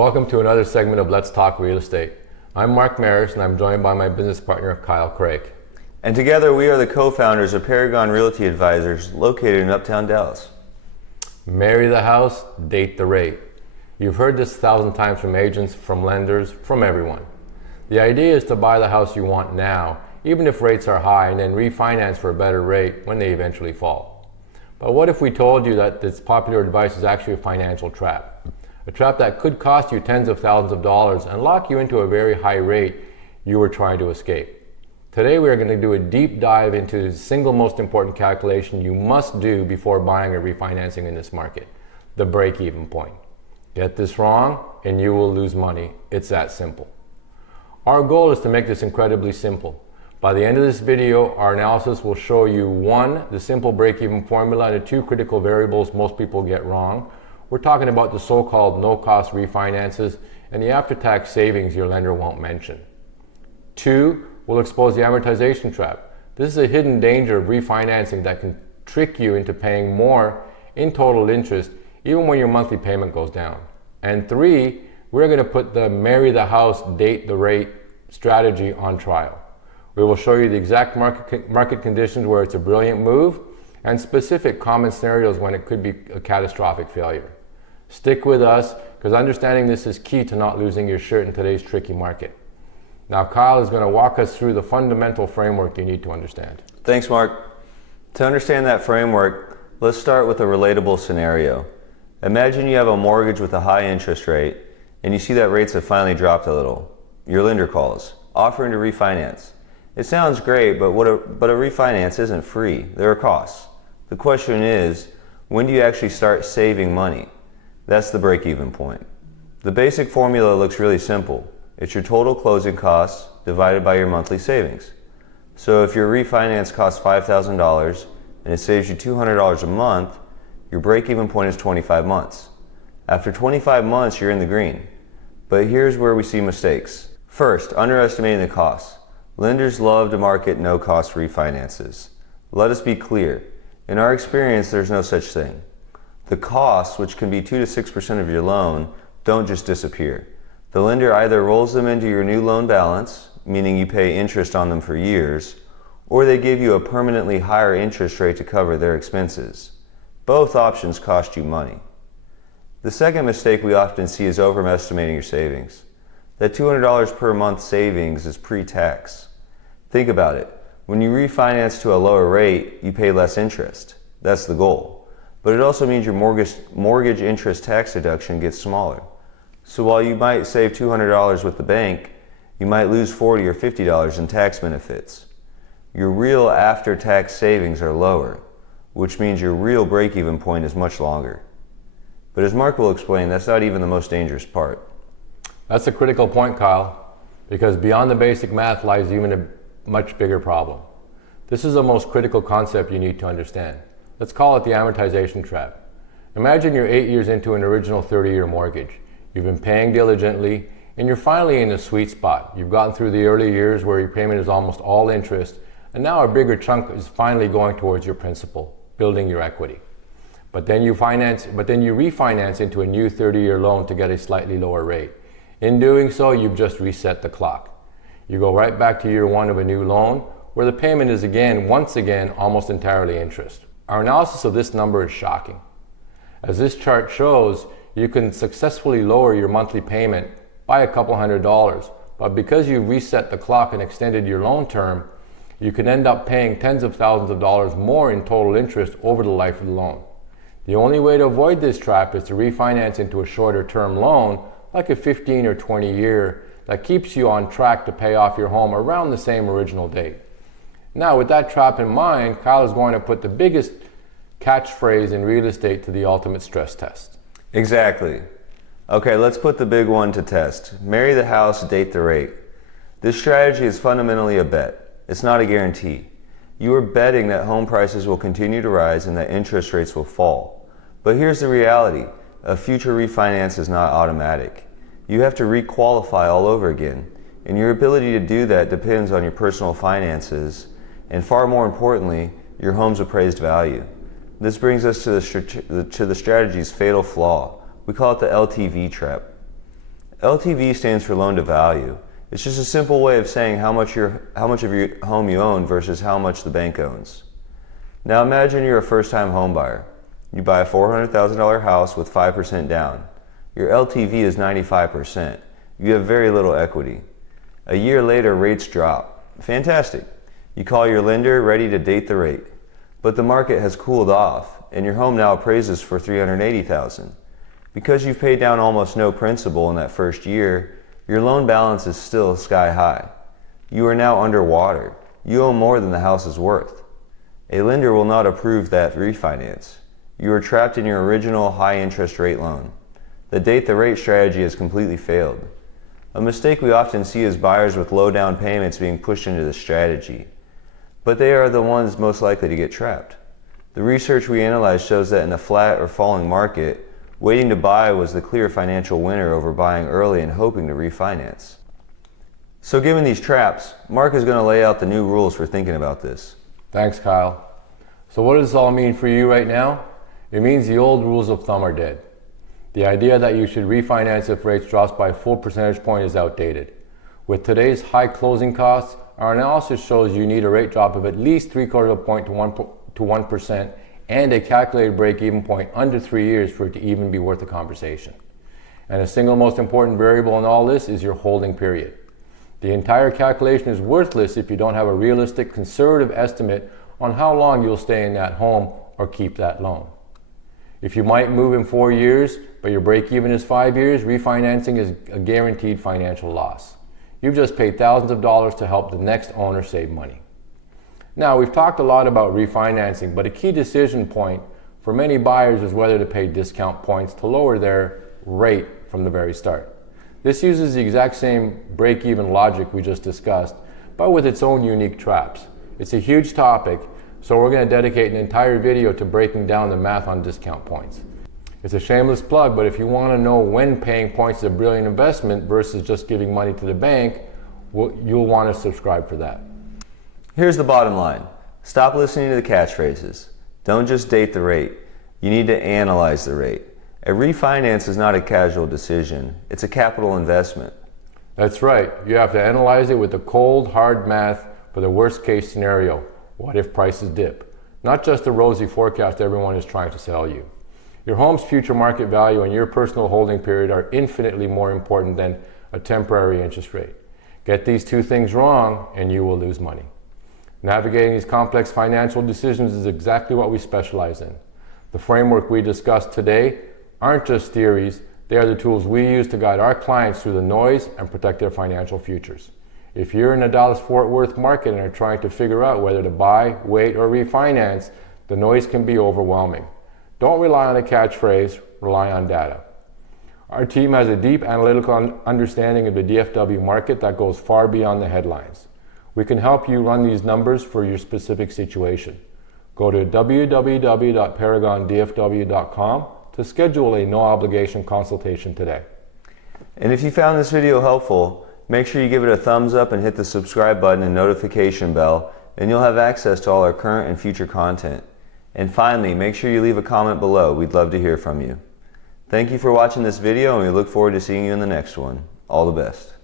Welcome to another segment of Let's Talk Real Estate. I'm Mark Maris and I'm joined by my business partner Kyle Craig. And together we are the co-founders of Paragon Realty Advisors located in Uptown Dallas. Marry the house, date the rate. You've heard this 1,000 times from agents, from lenders, from everyone. The idea is to buy the house you want now, even if rates are high, and then refinance for a better rate when they eventually fall. But what if we told you that this popular advice is actually a financial trap? A trap that could cost you tens of thousands of dollars and lock you into a very high rate you were trying to escape. Today we are going to do a deep dive into the single most important calculation you must do before buying or refinancing in this market, the break-even point. Get this wrong and you will lose money. It's that simple. Our goal is to make this incredibly simple. By the end of this video, our analysis will show you 1, the simple break-even formula, and the 2 critical variables most people get wrong. We're talking about the so-called no-cost refinances and the after-tax savings your lender won't mention. 2, we'll expose the amortization trap. This is a hidden danger of refinancing that can trick you into paying more in total interest even when your monthly payment goes down. And 3, we're going to put the marry the house, date the rate strategy on trial. We will show you the exact market conditions where it's a brilliant move and specific common scenarios when it could be a catastrophic failure. Stick with us because understanding this is key to not losing your shirt in today's tricky market. Now Kyle is going to walk us through the fundamental framework you need to understand. Thanks, Mark. To understand that framework, let's start with a relatable scenario. Imagine you have a mortgage with a high interest rate and you see that rates have finally dropped a little. Your lender calls, offering to refinance. It sounds great, but a refinance isn't free. There are costs. The question is, when do you actually start saving money? That's the break-even point. The basic formula looks really simple. It's your total closing costs divided by your monthly savings. So if your refinance costs $5,000 and it saves you $200 a month, your break-even point is 25 months. After 25 months, you're in the green. But here's where we see mistakes. First, underestimating the costs. Lenders love to market no-cost refinances. Let us be clear. In our experience, there's no such thing. The costs, which can be 2 to 6% of your loan, don't just disappear. The lender either rolls them into your new loan balance, meaning you pay interest on them for years, or they give you a permanently higher interest rate to cover their expenses. Both options cost you money. The second mistake we often see is overestimating your savings. That $200 per month savings is pre-tax. Think about it. When you refinance to a lower rate, you pay less interest. That's the goal. But it also means your mortgage interest tax deduction gets smaller. So while you might save $200 with the bank, you might lose $40 or $50 in tax benefits. Your real after-tax savings are lower, which means your real break-even point is much longer. But as Mark will explain, that's not even the most dangerous part. That's a critical point, Kyle, because beyond the basic math lies even a much bigger problem. This is the most critical concept you need to understand. Let's call it the amortization trap. Imagine you're 8 years into an original 30-year mortgage. You've been paying diligently, and you're finally in a sweet spot. You've gotten through the early years where your payment is almost all interest, and now a bigger chunk is finally going towards your principal, building your equity. But then you refinance into a new 30-year loan to get a slightly lower rate. In doing so, you've just reset the clock. You go right back to year 1 of a new loan, where the payment is once again, almost entirely interest. Our analysis of this number is shocking. As this chart shows, you can successfully lower your monthly payment by a couple $100s, but because you reset the clock and extended your loan term, you can end up paying tens of thousands of dollars more in total interest over the life of the loan. The only way to avoid this trap is to refinance into a shorter term loan, like a 15 or 20 year, that keeps you on track to pay off your home around the same original date. Now, with that trap in mind, Kyle is going to put the biggest catchphrase in real estate to the ultimate stress test. Exactly. Okay, let's put the big one to test. Marry the house, date the rate. This strategy is fundamentally a bet. It's not a guarantee. You are betting that home prices will continue to rise and that interest rates will fall. But here's the reality. A future refinance is not automatic. You have to re-qualify all over again. And your ability to do that depends on your personal finances and, far more importantly, your home's appraised value. This brings us to the strategy's fatal flaw. We call it the LTV trap. LTV stands for loan to value. It's just a simple way of saying how much of your home you own versus how much the bank owns. Now imagine you're a first-time home buyer. You buy a $400,000 house with 5% down. Your LTV is 95%. You have very little equity. A year later, rates drop. Fantastic. You call your lender ready to date the rate. But the market has cooled off, and your home now appraises for $380,000. Because you've paid down almost no principal in that first year, your loan balance is still sky high. You are now underwater. You owe more than the house is worth. A lender will not approve that refinance. You are trapped in your original high interest rate loan. The date the rate strategy has completely failed. A mistake we often see is buyers with low down payments being pushed into the strategy. But they are the ones most likely to get trapped. The research we analyzed shows that in a flat or falling market, waiting to buy was the clear financial winner over buying early and hoping to refinance. So given these traps, Mark is going to lay out the new rules for thinking about this. Thanks, Kyle. So what does this all mean for you right now? It means the old rules of thumb are dead. The idea that you should refinance if rates drops by a full percentage point is outdated. With today's high closing costs, our analysis shows you need a rate drop of at least 3/4 of a point to 1% and a calculated break-even point under 3 years for it to even be worth a conversation. And the single most important variable in all this is your holding period. The entire calculation is worthless if you don't have a realistic, conservative estimate on how long you'll stay in that home or keep that loan. If you might move in 4 years, but your break-even is 5 years, refinancing is a guaranteed financial loss. You've just paid thousands of dollars to help the next owner save money. Now, we've talked a lot about refinancing, but a key decision point for many buyers is whether to pay discount points to lower their rate from the very start. This uses the exact same break-even logic we just discussed, but with its own unique traps. It's a huge topic, so we're going to dedicate an entire video to breaking down the math on discount points. It's a shameless plug, but if you want to know when paying points is a brilliant investment versus just giving money to the bank, you'll want to subscribe for that. Here's the bottom line. Stop listening to the catchphrases. Don't just date the rate. You need to analyze the rate. A refinance is not a casual decision. It's a capital investment. That's right. You have to analyze it with the cold, hard math for the worst case scenario. What if prices dip? Not just the rosy forecast everyone is trying to sell you. Your home's future market value and your personal holding period are infinitely more important than a temporary interest rate. Get these two things wrong and you will lose money. Navigating these complex financial decisions is exactly what we specialize in. The framework we discussed today aren't just theories, they are the tools we use to guide our clients through the noise and protect their financial futures. If you're in the Dallas-Fort Worth market and are trying to figure out whether to buy, wait, or refinance, the noise can be overwhelming. Don't rely on a catchphrase, rely on data. Our team has a deep analytical understanding of the DFW market that goes far beyond the headlines. We can help you run these numbers for your specific situation. Go to www.paragondfw.com to schedule a no-obligation consultation today. And if you found this video helpful, make sure you give it a thumbs up and hit the subscribe button and notification bell, and you'll have access to all our current and future content. And finally, make sure you leave a comment below. We'd love to hear from you. Thank you for watching this video, and we look forward to seeing you in the next one. All the best.